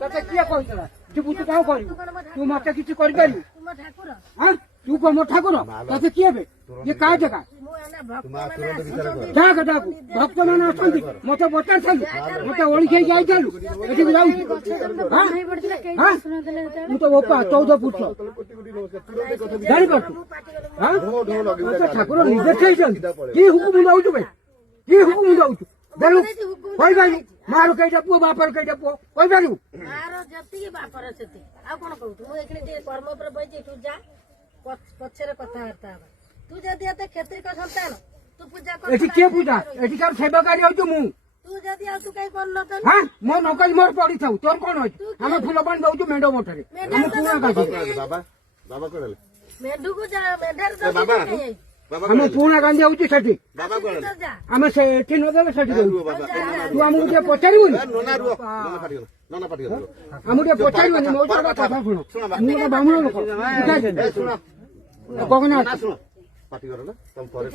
तते किए कहला जीवु तू क्या कर तू मत किसी कर पारी हां तू को मो ठाकुर तते किए बे ये का जगह जाग डाकू भक्त मान अछंती मते बचार छलु मते ओळी के जाई छलु एठी जाऊ हां हां तू तो ओपा 14 फुट जानी कर तू हां ठाकुर निजे छई की हुकुम लाउछु बे की हुकुम लाउछु देलु कोई बानी मारो कइटा पुओ बापर कइटा पुओ कोई बानी मारो जति बापर सेति आ कोन कहू तू एकले जे कर्म पर बइजे तू जा पछरे कथा हरता तू जदी एते क्षेत्रिक संतान तू पूजा कर एठी के पूजा एठी कार सेवाकारी होइछु मु तू जदी आ तू काई कोन नत हां मो नकल मोर पड़ी थाउ तोर कोन होय हम फूल पानी दउछु मेंढो मोटरे हम पूरा गाजी बाबा बाबा कोले मेंढु को जा मेंढर तो बाबा हम पूरा गांधी होउछु सेठी बाबा कोले हम से एठी न देले सेठी तू हमहु जे पचारिबु नोना रुओ नोना पाटी हमहु जे पचारिबु मो कथा सुनो मु बामण लोक सुनो कोगना सुनो पाटी करो ना तुम करे